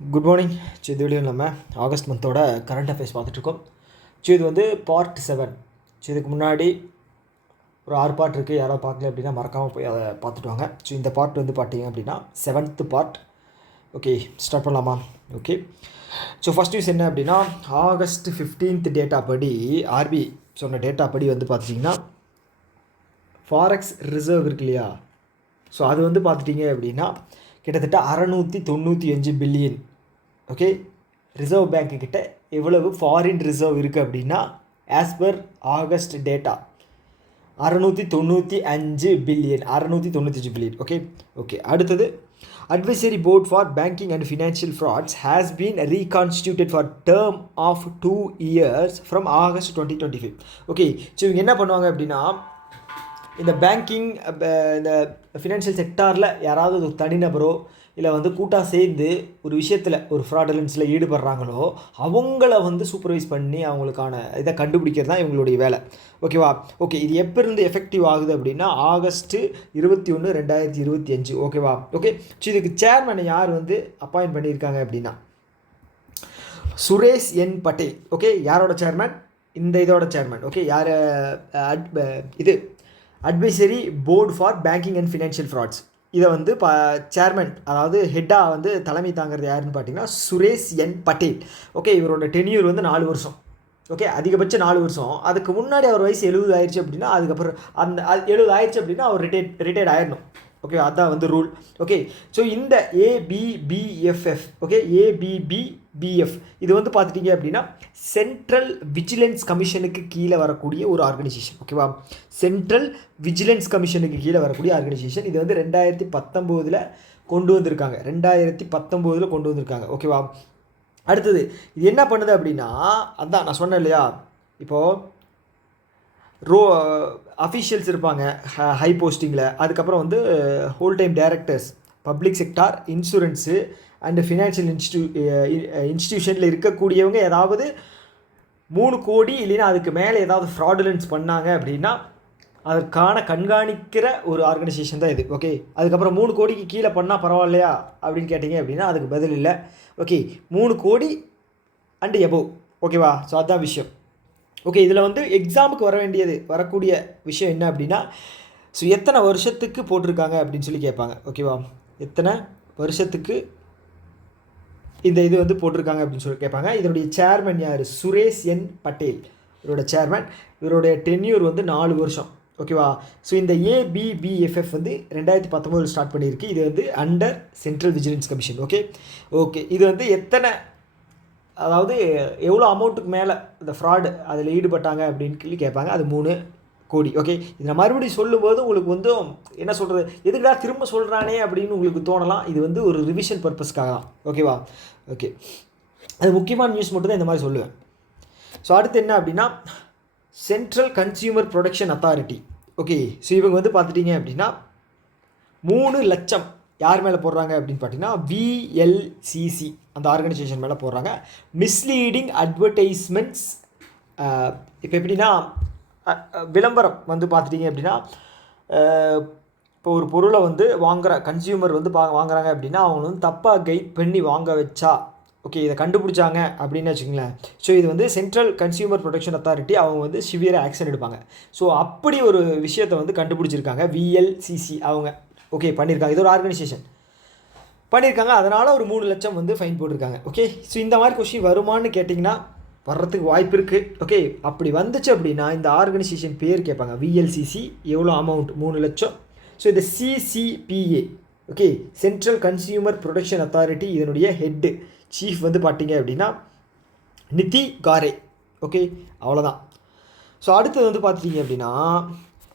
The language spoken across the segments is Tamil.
Good morning. இது வீடியோ நம்ம ஆகஸ்ட் மந்தோட கரண்ட் அஃபேர்ஸ் பார்த்துட்ருக்கோம். இது வந்து பார்ட் 7. இதுக்கு முன்னாடி ஒரு 6 பார்ட் இருக்குது. யாராவது பார்க்கல அப்படின்னா மறக்காமல் போய் அதை பார்த்துட்டு வாங்க. இந்த பார்ட் வந்து பார்த்தீங்க அப்படின்னா 7th பார்ட். ஓகே, ஸ்டார்ட் பண்ணலாமா? ஓகே, ஃபஸ்ட் நியூஸ் என்ன அப்படின்னா, ஆகஸ்ட் 15th டேட்டா படி, ஆர்பிஐ சொன்ன டேட்டா படி வந்து பார்த்துட்டிங்கன்னா ஃபாரெக்ஸ் ரிசர்வ் இருக்கு இல்லையா, அது வந்து பார்த்துட்டிங்க அப்படின்னா கிட்டத்தட்ட 695 பில்லியன். ஓகே, ரிசர்வ் பேங்க்கு கிட்ட எவ்வளவு ஃபாரின் ரிசர்வ் இருக்குது அப்படின்னா, as per August data 695 billion. 695 billion. Okay. அடுத்தது, advisory board for banking and financial frauds has been reconstituted for term of 2 years from August 2025. Okay, இவங்க என்ன பண்ணுவாங்க அப்படின்னா, இந்த பேங்கிங், இந்த ஃபினான்ஷியல் செக்டாரில் யாராவது ஒரு தனிநபரோ இல்லை வந்து கூட்டாக சேர்ந்து ஒரு விஷயத்தில் ஒரு ஃப்ராடுலன்ஸில் ஈடுபடுறாங்களோ அவங்கள வந்து சூப்பர்வைஸ் பண்ணி அவங்களுக்கான இதை கண்டுபிடிக்கிறது தான் இவங்களுடைய வேலை. ஓகேவா? ஓகே, இது எப்போ இருந்து எஃபெக்டிவ் ஆகுது அப்படின்னா ஆகஸ்ட் 21, 2025. ஓகேவா? ஓகே, இதுக்கு சேர்மனை யார் வந்து அப்பாயிண்ட் பண்ணியிருக்காங்க அப்படின்னா சுரேஷ் என் பட்டேல். ஓகே, யாரோட சேர்மன்? இந்த இதோட சேர்மன். ஓகே, யார்? இது advisory board for banking and financial frauds. இதை வந்து சேர்மன், அதாவது ஹெட்டாக வந்து தலைமை தாங்கிறது யாருன்னு பார்த்தீங்கன்னா சுரேஷ் என் பட்டேல். ஓகே, இவரோட டென்யூர் வந்து 4 வருஷம். ஓகே, அதிகபட்சம் 4 வருஷம். அதுக்கு முன்னாடி அவர் வயசு 70 ஆயிடுச்சு அப்படின்னா, அதுக்கப்புறம் அந்த 70 ஆயிடுச்சு அப்படின்னா அவர் ரிட்டையர்ட் ஆயிடணும். ஓகே, அதுதான் வந்து ரூல். ஓகே, இந்த ABBFF, ஓகே, ABBBF இது வந்து பார்த்துட்டிங்க அப்படின்னா சென்ட்ரல் விஜிலன்ஸ் கமிஷனுக்கு கீழே வரக்கூடிய ஒரு ஆர்கனைசேஷன். ஓகேவா? சென்ட்ரல் விஜிலன்ஸ் கமிஷனுக்கு கீழே வரக்கூடிய ஆர்கனைசேஷன். இது வந்து 2019 கொண்டு வந்திருக்காங்க. 2019 கொண்டு வந்திருக்காங்க. ஓகேவா? அடுத்தது, இது என்ன பண்ணுது அப்படின்னா, அதான் நான் சொன்னேன் இல்லையா, இப்போது அஃபீஷியல்ஸ் இருப்பாங்க ஹை போஸ்டிங்கில், அதுக்கப்புறம் வந்து whole time directors, public sector, insurance and financial இன்ஸ்டிடியூஷனில் இருக்கக்கூடியவங்க ஏதாவது 3 கோடி இல்லைன்னா அதுக்கு மேலே ஏதாவது ஃப்ராடுலன்ஸ் பண்ணாங்க அப்படின்னா அதற்கான கண்காணிக்கிற ஒரு ஆர்கனைசேஷன் தான் இது. ஓகே, அதுக்கப்புறம் 3 கோடிக்கு கீழே பண்ணால் பரவாயில்லையா அப்படின்னு கேட்டிங்க அப்படின்னா அதுக்கு பதில் இல்லை. ஓகே, 3 கோடி அண்டு எபோவ். ஓகேவா? அதுதான் விஷயம். ஓகே, இதில் வந்து எக்ஸாமுக்கு வரக்கூடிய விஷயம் என்ன அப்படின்னா, எத்தனை வருஷத்துக்கு போட்டிருக்காங்க அப்படின்னு சொல்லி கேட்பாங்க. ஓகேவா? எத்தனை வருஷத்துக்கு இந்த இது வந்து போட்டிருக்காங்க அப்படின்னு சொல்லி கேட்பாங்க. இதனுடைய சேர்மன் யார்? சுரேஷ் என் பட்டேல் இவரோட சேர்மன். இவருடைய டென்யூர் வந்து 4 வருஷம். ஓகேவா? இந்த ABBFF வந்து 2019 ஸ்டார்ட் பண்ணியிருக்கு. இது வந்து under central vigilance commission. Okay, இது வந்து எத்தனை, அதாவது எவ்வளோ அமௌண்ட்டுக்கு மேலே இந்த ஃப்ராடு அதில் ஈடுபட்டாங்க அப்படின்னு சொல்லி கேட்பாங்க. அது 3 கோடி. ஓகே, இதை மறுபடியும் சொல்லும்போது உங்களுக்கு வந்து என்ன சொல்கிறது, எதுக்குடா திரும்ப சொல்கிறானே அப்படின்னு உங்களுக்கு தோணலாம். இது வந்து ஒரு ரிவிஷன் பர்பஸ்க்காக தான். ஓகேவா? ஓகே, அது முக்கியமான நியூஸ் மட்டும் தான் இந்த மாதிரி சொல்லுவேன். அடுத்து என்ன அப்படின்னா, central consumer protection authority. Okay, இவங்க வந்து பார்த்துட்டிங்க அப்படின்னா 3 லட்சம் யார் மேலே போடுறாங்க அப்படின்னு பார்த்தீங்கன்னா VLCC அந்த ஆர்கனைசேஷன் மேலே போடுறாங்க. Misleading advertisements. இப்போ எப்படின்னா, விளம்பரம் வந்து பார்த்துட்டிங்க அப்படின்னா, இப்போ ஒரு பொருளை வந்து வாங்குகிற கன்சியூமர் வந்து வாங்குறாங்க அப்படின்னா அவங்க வந்து தப்பாக கைட் பண்ணி வாங்க வச்சா, ஓகே, இதை கண்டுபிடிச்சாங்க அப்படின்னு வச்சுக்கங்களேன். இது வந்து சென்ட்ரல் கன்சியூமர் ப்ரொடெக்ஷன் அத்தாரிட்டி அவங்க வந்து சிவியராக ஆக்ஷன் எடுப்பாங்க. அப்படி ஒரு விஷயத்தை வந்து கண்டுபிடிச்சிருக்காங்க VLCC அவங்க. ஓகே, பண்ணியிருக்காங்க. இது ஒரு ஆர்கனைசேஷன் பண்ணியிருக்காங்க. அதனால் ஒரு 3 லட்சம் வந்து ஃபைன் போட்டிருக்காங்க. ஓகே, இந்த மாதிரி கொஸ்டின் வருமானு கேட்டிங்கன்னா வர்றதுக்கு வாய்ப்பு இருக்குது. ஓகே, அப்படி வந்துச்சு அப்படின்னா இந்த ஆர்கனைசேஷன் பேர் கேட்பாங்க. VLCC எவ்வளோ அமௌண்ட்? 3 லட்சம். இந்த CCPA, okay, central consumer protection authority, இதனுடைய ஹெட்டு சீஃப் வந்து பார்த்தீங்க அப்படின்னா நிதி காரே. ஓகே, அவ்வளோதான். அடுத்தது வந்து பார்த்துட்டிங்க அப்படின்னா,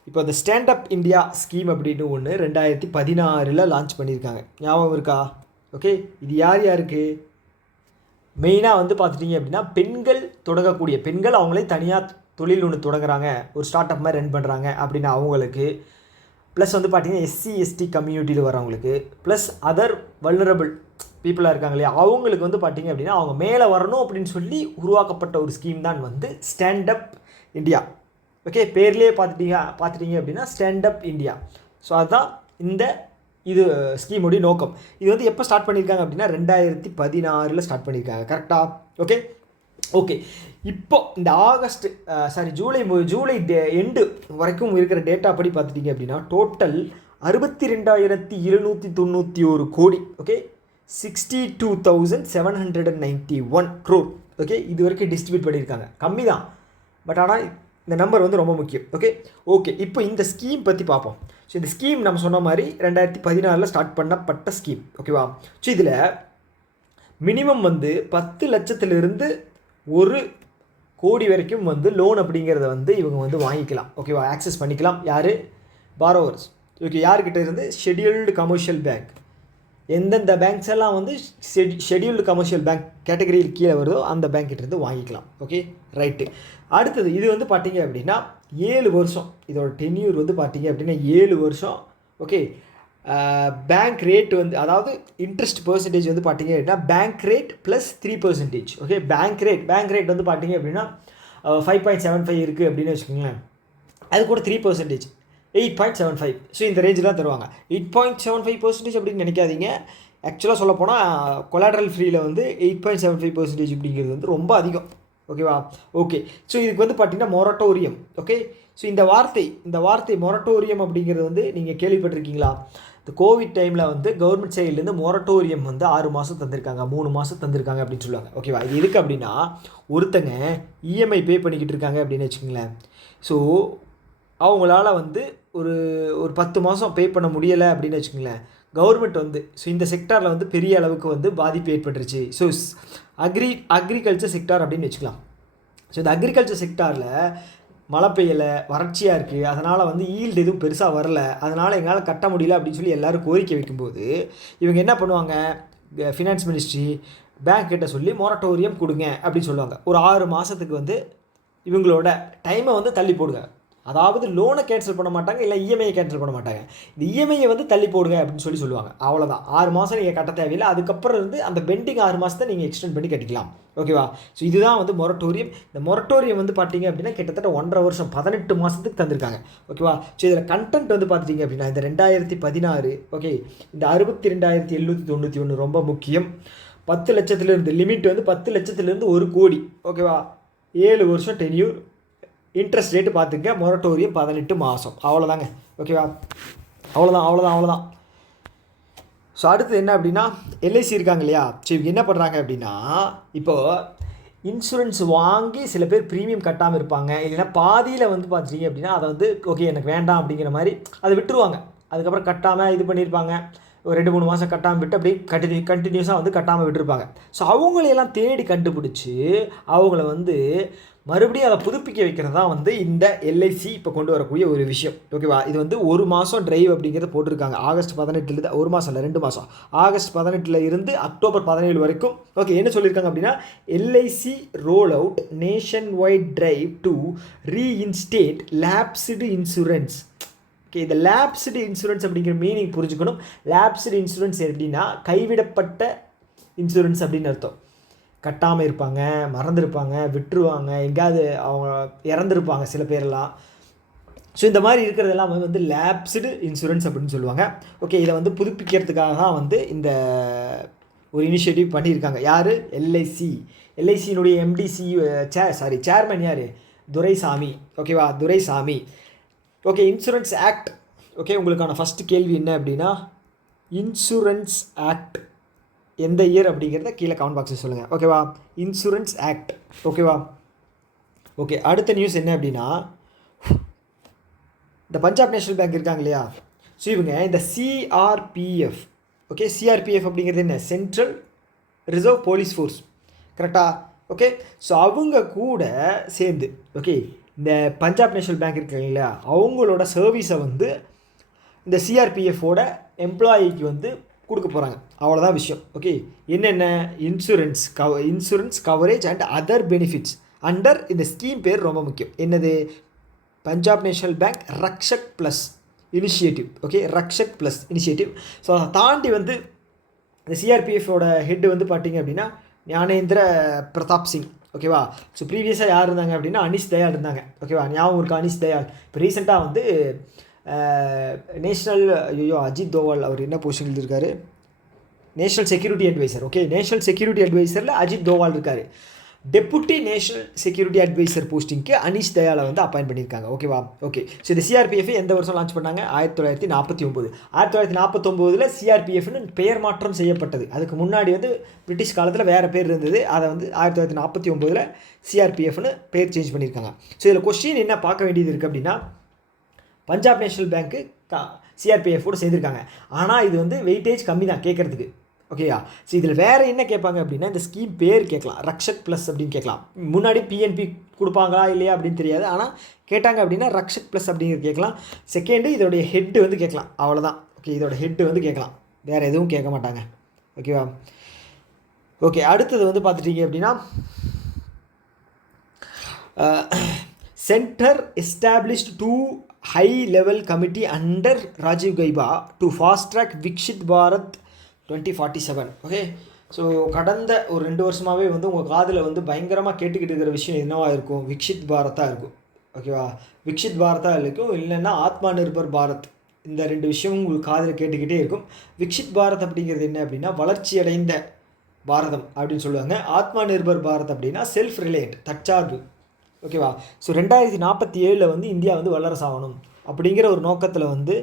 இப்போ இந்த ஸ்டாண்டப் இந்தியா ஸ்கீம் அப்படின்னு ஒன்று 2016 லான்ச் பண்ணியிருக்காங்க. ஞாபகம் இருக்கா? ஓகே, இது யாருக்கு மெயினாக வந்து பார்த்துட்டிங்க அப்படின்னா பெண்கள் தொடங்கக்கூடிய, பெண்கள் அவங்களே தனியாக தொழில் ஒன்று தொடங்குறாங்க, ஒரு ஸ்டார்ட் அப் மாதிரி ரன் பண்ணுறாங்க அப்படின்னா அவங்களுக்கு, ப்ளஸ் வந்து பார்த்திங்கன்னா SC/ST கம்யூனிட்டியில் வரவங்களுக்கு, ப்ளஸ் அதர் வல்னரபிள் பீப்புளாக இருக்காங்க இல்லையா, அவங்களுக்கு வந்து பார்த்திங்க அப்படின்னா அவங்க மேலே வரணும் அப்படின்னு சொல்லி உருவாக்கப்பட்ட ஒரு ஸ்கீம் தான் வந்து ஸ்டாண்டப் இந்தியா. ஓகே, பேர்லேயே பார்த்துட்டீங்க அப்படின்னா ஸ்டாண்டப் இந்தியா. அதுதான் இந்த இது ஸ்கீமுடைய நோக்கம். இது வந்து எப்போ ஸ்டார்ட் பண்ணியிருக்காங்க அப்படின்னா 2016 ஸ்டார்ட் பண்ணியிருக்காங்க. கரெக்டாக? Okay okay. இப்போ இந்த ஜூலை எண்டு வரைக்கும் இருக்கிற டேட்டா படி பார்த்துட்டிங்க அப்படின்னா டோட்டல் 62,791 கோடி. Okay, 62,791 crore. ஓகே, இது வரைக்கும் டிஸ்ட்ரிபியூட் பண்ணியிருக்காங்க. கம்மி தான், பட் ஆனால் இந்த நம்பர் வந்து ரொம்ப முக்கியம். Okay okay. இப்போ இந்த ஸ்கீம் பற்றி பார்ப்போம். ஸோ இந்த ஸ்கீம் நம்ம சொன்ன மாதிரி 2016 ஸ்டார்ட் பண்ணப்பட்ட ஸ்கீம். ஓகேவா? ஸோ இதில் மினிமம் வந்து 10 லட்சத்திலிருந்து 1 கோடி வரைக்கும் வந்து லோன் அப்படிங்கிறத வந்து இவங்க வந்து வாங்கிக்கலாம். ஓகேவா? ஆக்சஸ் பண்ணிக்கலாம். யார்? பாரோவர்ஸ். ஓகே, யார்கிட்ட இருந்து? Scheduled commercial bank. எந்தெந்த பேங்க்ஸ் எல்லாம் வந்து ஷெட்யூல்டு கமர்ஷியல் பேங்க் கேட்டகரியில் கீழே வருதோ அந்த பேங்க்கிட்டேருந்து வாங்கிக்கலாம். Okay right. அடுத்தது இது வந்து பார்த்தீங்க அப்படின்னா 7 வருஷம். இதோட டென்யூர் வந்து பார்த்தீங்க அப்படின்னா 7 வருஷம். ஓகே, பேங்க் ரேட் வந்து, அதாவது இன்ட்ரெஸ்ட் பர்சன்டேஜ் வந்து பார்த்தீங்க அப்படின்னா bank rate plus 3%. Okay, bank rate வந்து பார்த்தீங்க அப்படின்னா 5.75 இருக்குது அப்படின்னு வச்சுக்கோங்களேன். அது கூட 3%, 8.75. ஸோ இந்த ரேஞ்சு தான் தருவாங்க. 8.75% அப்படின்னு நினைக்காதீங்க. ஆக்சுவலாக சொல்ல போனால் கொலாட்ரல் ஃப்ரீயில் வந்து 8.75% அப்படிங்கிறது வந்து ரொம்ப அதிகம். ஓகேவா? ஓகே. ஸோ இதுக்கு வந்து பார்த்தீங்கன்னா மொரட்டோரியம். ஓகே, ஸோ இந்த வார்த்தை மொரட்டோரியம் அப்படிங்கிறது வந்து நீங்கள் கேள்விப்பட்டிருக்கீங்களா? இந்த கோவிட் டைமில் வந்து கவர்மெண்ட் சைட்லேருந்து மொரட்டோரியம் வந்து 6 மாதம் தந்திருக்காங்க, 3 மாதம் தந்திருக்காங்க அப்படின்னு சொல்லுவாங்க. ஓகேவா? இது எதுக்கு அப்படின்னா ஒருத்தங்க இஎம்ஐ பே பண்ணிக்கிட்டு இருக்காங்க அப்படின்னு வச்சுக்கோங்களேன். ஸோ அவங்களால வந்து ஒரு 10 மாதம் பே பண்ண முடியலை அப்படின்னு வச்சுக்கோங்களேன். கவர்மெண்ட் வந்து ஸோ இந்த செக்டாரில் வந்து பெரிய அளவுக்கு வந்து பாதிப்பு ஏற்பட்டுருச்சு. ஸோ அக்ரிகல்ச்சர் செக்டார் அப்படின்னு வச்சுக்கலாம். ஸோ இந்த அக்ரிகல்ச்சர் செக்டாரில் மழை பெய்யலை, வறட்சியாக இருக்குது, அதனால் வந்து ஈல்டு எதுவும் பெருசாக வரல, அதனால் எங்களால் கட்ட முடியல அப்படின்னு சொல்லி எல்லோரும் கோரிக்கை வைக்கும்போது இவங்க என்ன பண்ணுவாங்க? ஃபினான்ஸ் மினிஸ்ட்ரி பேங்க் கிட்ட சொல்லி மொரட்டோரியம் கொடுங்க அப்படின்னு சொல்லுவாங்க. ஒரு 6 மாதத்துக்கு வந்து இவங்களோட டைமை வந்து தள்ளி போடுங்க. அதாவது லோனை கேன்சல் பண்ண மாட்டாங்க, இல்லை இஎம்ஐயை கேன்சல் பண்ண மாட்டாங்க. இந்த இஎம்ஐயை வந்து தள்ளி போடுங்க அப்படின்னு சொல்லுவாங்க. அவ்வளோதான். 6 மாதம் நீங்கள் கட்ட தேவையில்லை. அதுக்கப்புறம் இருந்து அந்த பெண்டிங் 6 மாதத்தை நீங்கள் எக்ஸ்டெண்ட் பண்ணி கட்டிக்கலாம். ஓகேவா? ஸோ இதுதான் வந்து மொரட்டோரியம். இந்த மொரட்டோரியம் வந்து பார்த்தீங்க அப்படின்னா கிட்டத்தட்ட 1.5 வருஷம், 18 மாதத்துக்கு தந்திருக்காங்க. ஓகேவா? ஸோ இதில் கண்டென்ட் வந்து பார்த்துட்டிங்க அப்படின்னா இந்த 2016 ஓகே இந்த 62,791 ரொம்ப முக்கியம். 10 லட்சத்துலேருந்து லிமிட் வந்து 10 லட்சத்துலேருந்து 1 கோடி. ஓகேவா? 7 வருஷம் டென்யூர். இன்ட்ரெஸ்ட் ரேட்டு பார்த்துங்க. மொரட்டோரியம் 18 மாதம். அவ்வளோதாங்க. ஓகேவா? அவ்வளோதான். ஸோ அடுத்து என்ன அப்படின்னா எல்ஐசி இருக்காங்க இல்லையா? ஸோ இவங்க என்ன பண்ணுறாங்க அப்படின்னா இப்போது இன்சூரன்ஸ் வாங்கி சில பேர் ப்ரீமியம் கட்டாமல் இருப்பாங்க, இல்லைன்னா பாதியில் வந்து பார்த்துட்டிங்க அப்படின்னா அதை வந்து ஓகே எனக்கு வேண்டாம் அப்படிங்கிற மாதிரி அதை விட்டுருவாங்க. அதுக்கப்புறம் கட்டாமல் இது பண்ணியிருப்பாங்க. ஒரு 2-3 மாதம் கட்டாமல் விட்டு அப்படியே கண்டினியூஸாக வந்து கட்டாமல் விட்டுருப்பாங்க. ஸோ அவங்களையெல்லாம் தேடி கண்டுபிடிச்சி அவங்கள வந்து மறுபடியும் அதை புதுப்பிக்க வைக்கிறது தான் வந்து இந்த எல்ஐசி இப்போ கொண்டு வரக்கூடிய ஒரு விஷயம். ஓகேவா? இது வந்து 1 மாதம் டிரைவ் அப்படிங்கிறத போட்டிருக்காங்க. ஆகஸ்ட் 18 1 மாதம் இல்லை 2 மாதம். ஆகஸ்ட் 18 இருந்து அக்டோபர் 17 வரைக்கும். ஓகே, என்ன சொல்லியிருக்காங்க அப்படின்னா LIC roll out nation wide drive to reinstate lapsed insurance. Okay, இந்த லேப்ஸ்டு இன்சூரன்ஸ் அப்படிங்கிற மீனிங் புரிஞ்சுக்கணும். லேப்ஸ்டு இன்சூரன்ஸ் எப்படின்னா கைவிடப்பட்ட இன்சூரன்ஸ் அப்படின்னு அர்த்தம். கட்டாமல் இருப்பாங்க, மறந்துருப்பாங்க, விட்டுருவாங்க, எங்கேயாவது அவங்க இறந்துருப்பாங்க சில பேரெல்லாம். ஸோ இந்த மாதிரி இருக்கிறதெல்லாம் வந்து லேப்ஸ்டு இன்சூரன்ஸ் அப்படின்னு சொல்லுவாங்க. ஓகே, இதை வந்து புதுப்பிக்கிறதுக்காக தான் வந்து இந்த ஒரு இனிஷியேட்டிவ் பண்ணியிருக்காங்க. யார்? எல்ஐசியினுடைய சேர்மன் யார்? துரைசாமி. ஓகேவா? Duraisamy. Okay, insurance act. Okay, உங்களுக்கான ஃபஸ்ட்டு கேள்வி என்ன அப்படின்னா இன்சூரன்ஸ் ஆக்ட் எந்த இயர் அப்படிங்கிறத கீழே கமெண்ட் பாக்ஸில் சொல்லுங்கள். ஓகேவா? Insurance act. ஓகேவா? ஓகே, அடுத்த நியூஸ் என்ன அப்படின்னா இந்த பஞ்சாப் நேஷனல் பேங்க் இருக்காங்க இல்லையா? ஸோ இவங்க இந்த சிஆர்பிஎஃப். ஓகே, சிஆர்பிஎஃப் அப்படிங்கிறது என்ன? Central reserve police force. கரெக்டாக? ஓகே, ஸோ அவங்க கூட சேர்ந்து ஓகே இந்த பஞ்சாப் நேஷனல் பேங்க் இருக்காங்க இல்லையா, அவங்களோட சர்வீஸை வந்து இந்த சிஆர்பிஎஃபோட எம்ப்ளாயிக்கு வந்து கொடுக்க போகிறாங்க. அவ்வளோதான் விஷயம். ஓகே, என்னென்ன? Insurance coverage and other benefits under இந்த ஸ்கீம் பேர் ரொம்ப முக்கியம். என்னது? Punjab National Bank Rakshak plus initiative. Okay, Rakshak plus initiative. So அதை தாண்டி வந்து இந்த சிஆர்பிஎஃபோட ஹெட்டு வந்து பார்த்திங்க அப்படின்னா ஞானேந்திர பிரதாப் சிங். ஓகேவா? ஸோ ப்ரீவியஸாக யார் இருந்தாங்க அப்படின்னா அனிஷ் தயாள் இருந்தாங்க. ஓகேவா? ஞாபகம் இருக்கா? அனிஷ் தயாள் இப்போ ரீசெண்டாக வந்து நேஷ்னல் அஜித் தோவால் அவர் என்ன பொசிஷனில் இருக்கார், national security adviser. Okay, national security அட்வைசரில் அஜித் தோவால் இருக்கார். டெப்புட்டி நேஷனல் செக்யூரிட்டி அட்வைசர் போஸ்டிங்க்கு அனீஷ் தயாலை வந்து அப்பாயிண்ட் பண்ணியிருக்காங்க. ஓகேவா? ஓகே. ஸோ இந்த சிஆர்பிஎஃப் எந்த வருஷம் லான்ச் பண்ணாங்க? 1949. 1949 சிஆர்பிஎஃப்னு பெயர் மாற்றம் செய்யப்பட்டது. அதுக்கு முன்னாடி வந்து பிரிட்டிஷ் காலத்தில் வேறு பேர் இருந்தது. அதை வந்து 1949 சிஆர்பிஎஃப்னு பேர் சேஞ்ச் பண்ணியிருக்காங்க. ஸோ இதில் கொஸ்டின் என்ன பார்க்க வேண்டியது இருக்குது அப்படின்னா, பஞ்சாப் நேஷனல் பேங்க்கு சிஆர்பிஎஃபோடு சேர்ந்துருக்காங்க. ஆனால் இது வந்து வெயிட்டேஜ் கம்மி தான் கேட்குறதுக்கு. ஓகேயா? ஸோ இதில் வேறு என்ன கேட்பாங்க அப்படின்னா, இந்த ஸ்கீம் பேர் கேட்கலாம், ரக்ஷக் ப்ளஸ் அப்படின்னு கேட்கலாம். முன்னாடி பிஎன்பி கொடுப்பாங்களா இல்லையா அப்படின்னு தெரியாது. ஆனால் கேட்டாங்க அப்படின்னா ரக்ஷக் ப்ளஸ் அப்படிங்கிறது கேட்கலாம். செகண்டு இதோடைய ஹெட்டு வந்து கேட்கலாம், அவ்வளோதான். ஓகே, இதோட ஹெட்டு வந்து கேட்கலாம், வேறு எதுவும் கேட்க மாட்டாங்க. ஓகேவா? ஓகே, அடுத்தது வந்து பார்த்துட்டீங்க அப்படின்னா, centre established 2 high level committee under Rajiv Gauba to fast track Viksit Bharat 2047. Okay, so கடந்த ஒரு 2 வருஷமாகவே வந்து உங்கள் காதில் வந்து பயங்கரமாக கேட்டுக்கிட்டு இருக்கிற விஷயம் என்னவாக இருக்கும்? விக்ஷித் பாரத்தாக இருக்கும். ஓகேவா? விக்ஷித் பாரத்தாக இருக்கும், இல்லைன்னா ஆத்மா நிர்பர் பாரத். இந்த 2 விஷயமும் உங்களுக்கு காதில் கேட்டுக்கிட்டே இருக்கும். விக்ஷித் பாரத் அப்படிங்கிறது என்ன அப்படின்னா வளர்ச்சி அடைந்த பாரதம் அப்படின்னு சொல்லுவாங்க. ஆத்மா நிர்பர் பாரத் அப்படின்னா செல்ஃப் ரிலையன்ட், தற்சார்பு. ஓகேவா? ஸோ 2047 வந்து இந்தியா வந்து வல்லரசு ஆகணும் அப்படிங்கிற ஒரு நோக்கத்தில் வந்து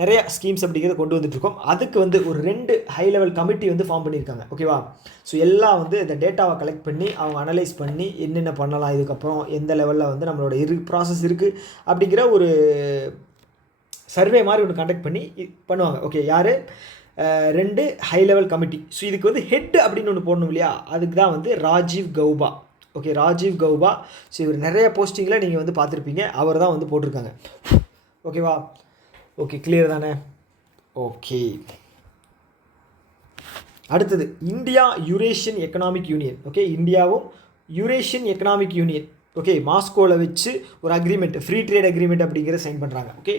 நிறைய ஸ்கீம்ஸ் அப்படிங்கிறத கொண்டு வந்துட்டுருக்கோம். அதுக்கு வந்து ஒரு 2 ஹை லெவல் கமிட்டி வந்து ஃபார்ம் பண்ணியிருக்காங்க. ஓகேவா? ஸோ எல்லாம் வந்து இந்த டேட்டாவை கலெக்ட் பண்ணி அவங்க அனலைஸ் பண்ணி என்னென்ன பண்ணலாம், இதுக்கப்புறம் எந்த லெவலில் வந்து நம்மளோட ப்ராசஸ் இருக்குது அப்படிங்கிற ஒரு சர்வே மாதிரி ஒன்று கண்டக்ட் பண்ணி பண்ணுவாங்க. ஓகே, யார்? 2 ஹை லெவல் கமிட்டி. ஸோ இதுக்கு வந்து ஹெட் அப்படின்னு ஒன்று போடணும் இல்லையா? அதுக்கு தான் வந்து ராஜீவ் கௌபா. ஓகே, ராஜீவ் கௌபா. ஸோ இவர் நிறைய போஸ்டிங்கில் நீங்கள் வந்து பார்த்துருப்பீங்க, அவர் தான் வந்து போட்டிருக்காங்க. ஓகேவா? ஓகே, கிளியர் தானே? ஓகே, அடுத்தது India Eurasian economic union. Okay, இந்தியாவும் யூரேஷியன் எக்கனாமிக் யூனியன் ஓகே மாஸ்கோவில் வச்சு ஒரு அக்ரிமெண்ட், ஃப்ரீ ட்ரேட் அக்ரிமெண்ட் அப்படிங்கிற சைன் பண்ணுறாங்க. ஓகே,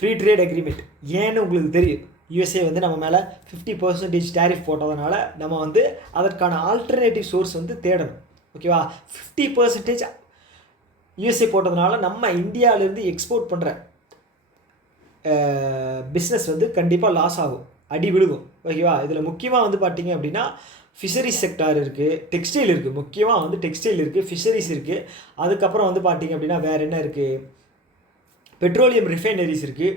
ஃப்ரீ ட்ரேட் அக்ரிமெண்ட் ஏன்னு உங்களுக்கு தெரியும். யூஎஸ்ஏ வந்து நம்ம மேலே 50% டேரிஃப் போட்டதுனால நம்ம வந்து அதற்கான ஆல்டர்னேட்டிவ் சோர்ஸ் வந்து தேடணும். ஓகேவா? 50% யூஎஸ்ஏ போட்டதுனால நம்ம இந்தியாவிலேருந்து எக்ஸ்போர்ட் பண்ணுற பிஸ்னஸ் வந்து கண்டிப்பாக லாஸ் ஆகும், அடி விழுகும். ஓகேவா? இதில் முக்கியமாக வந்து பார்த்திங்க அப்படின்னா ஃபிஷரிஸ் செக்டார் இருக்குது, டெக்ஸ்டைல் இருக்குது. முக்கியமாக வந்து டெக்ஸ்டைல் இருக்குது, ஃபிஷரிஸ் இருக்குது. அதுக்கப்புறம் வந்து பார்த்திங்க அப்படின்னா வேறு என்ன இருக்குது? பெட்ரோலியம் ரிஃபைனரிஸ் இருக்குது.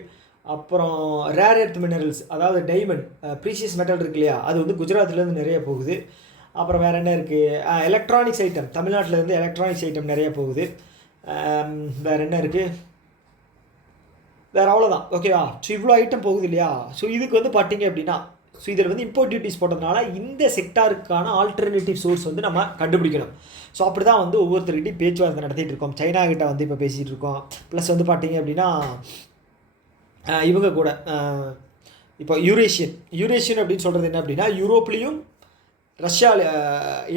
அப்புறம் ரேர் எர்த் மினரல்ஸ், அதாவது டைமண்ட், ப்ரீஷியஸ் மெட்டல் இருக்கு இல்லையா, அது வந்து குஜராத்லேருந்து நிறைய போகுது. அப்புறம் வேறு என்ன இருக்குது? எலக்ட்ரானிக்ஸ் ஐட்டம், தமிழ்நாட்டிலேருந்து எலக்ட்ரானிக்ஸ் ஐட்டம் நிறைய போகுது. வேறு என்ன இருக்குது? வேறு அவ்வளோதான். ஓகேவா? ஸோ இவ்வளோ ஐட்டம் போகுது இல்லையா? ஸோ இதுக்கு வந்து பார்த்தீங்க அப்படின்னா, ஸோ இதில் வந்து இம்போர்ட் டியூட்டிஸ் போட்டதுனால இந்த செக்டாருக்கான ஆல்டர்னேட்டிவ் சோர்ஸ் வந்து நம்ம கண்டுபிடிக்கணும். ஸோ அப்படி தான் வந்து ஒவ்வொருத்தர்கிட்டையும் பேச்சுவார்த்தை நடத்திட்டு இருக்கோம். சைனா கிட்ட வந்து இப்போ பேசிகிட்டு இருக்கோம். ப்ளஸ் வந்து பார்த்தீங்க அப்படின்னா இவங்க கூட இப்போ யூரேஷியன் அப்படின்னு சொல்கிறது என்ன அப்படின்னா, யூரோப்லேயும்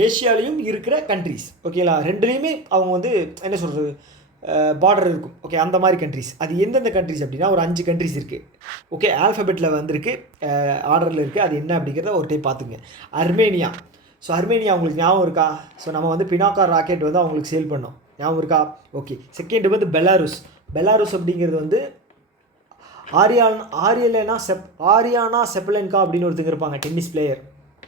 ஏஷியாலேயும் இருக்கிற கண்ட்ரிஸ். ஓகேங்களா? ரெண்டுலேயுமே அவங்க வந்து என்ன சொல்கிறது, பார்டர் இருக்கும். ஓகே, அந்த மாதிரி கண்ட்ரிஸ். அது எந்தெந்த கண்ட்ரிஸ் அப்படின்னா ஒரு 5 கண்ட்ரிஸ் இருக்குது. ஓகே, ஆல்ஃபபெட்டில் வந்திருக்கு, ஆர்டரில் இருக்குது. அது என்ன அப்படிங்கிறத ஒரு டைம் பார்த்துங்க. அர்மேனியா. ஸோ அர்மேனியா உங்களுக்கு ஞாபகம் இருக்கா? ஸோ நம்ம வந்து பினாக்கா ராக்கெட் வந்து அவங்களுக்கு சேல் பண்ணோம், ஞாபகம் இருக்கா? ஓகே. செகண்ட் வந்து பெலாருஸ் அப்படிங்கிறது வந்து ஆரியானா செப்பலென்கா அப்படின்னு ஒருத்தங்க இருப்பாங்க, டென்னிஸ் பிளேயர்.